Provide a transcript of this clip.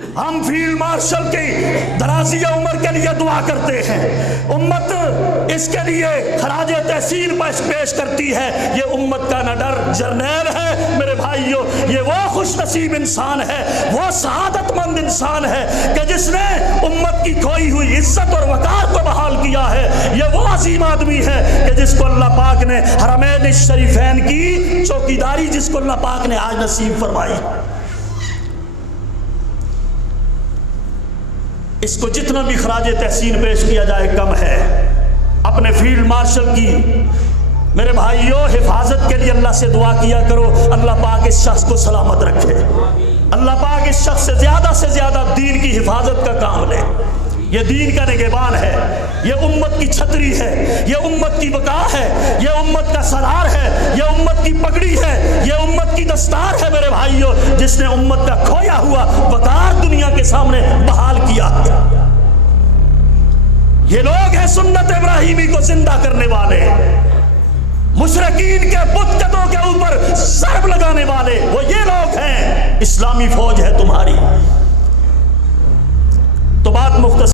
ہم field marshal کی درازی عمر کے لیے دعا کرتے ہیں، امت اس کے لیے خراج تحسین پیش کرتی ہے۔ یہ امت کا نڈر جرنیل ہے میرے بھائیوں، یہ وہ خوش نصیب انسان ہے، وہ سعادت مند انسان ہے کہ جس نے امت کی کھوئی ہوئی عزت اور وقار کو بحال کیا ہے۔ یہ وہ عظیم آدمی ہے کہ جس کو اللہ پاک نے حرمین الشریفین کی چوکیداری جس کو اللہ پاک نے آج نصیب فرمائی۔ اس کو جتنا بھی خراج تحسین پیش کیا جائے کم ہے۔ اپنے فیلڈ مارشل کی میرے بھائیوں حفاظت کے لیے اللہ سے دعا کیا کرو، اللہ پاک اس شخص کو سلامت رکھے، اللہ پاک اس شخص سے زیادہ دین کی حفاظت کا کام لے۔ یہ دین کا نگہبان ہے، یہ امت کی چھتری ہے، یہ امت کی بقا ہے، یہ امت کا سالار ہے، یہ امت کی پگڑی ہے، یہ امت کی دستار ہے میرے بھائیوں، جس نے امت کا کھویا ہوا وقار دنیا کے سامنے بحال کیا۔ یہ لوگ ہیں سنت ابراہیمی کو زندہ کرنے والے، مشرکین کے بت قدوں کے اوپر ضرب لگانے والے، وہ یہ لوگ ہیں۔ اسلامی فوج ہے تمہاری۔ تو بات مختصر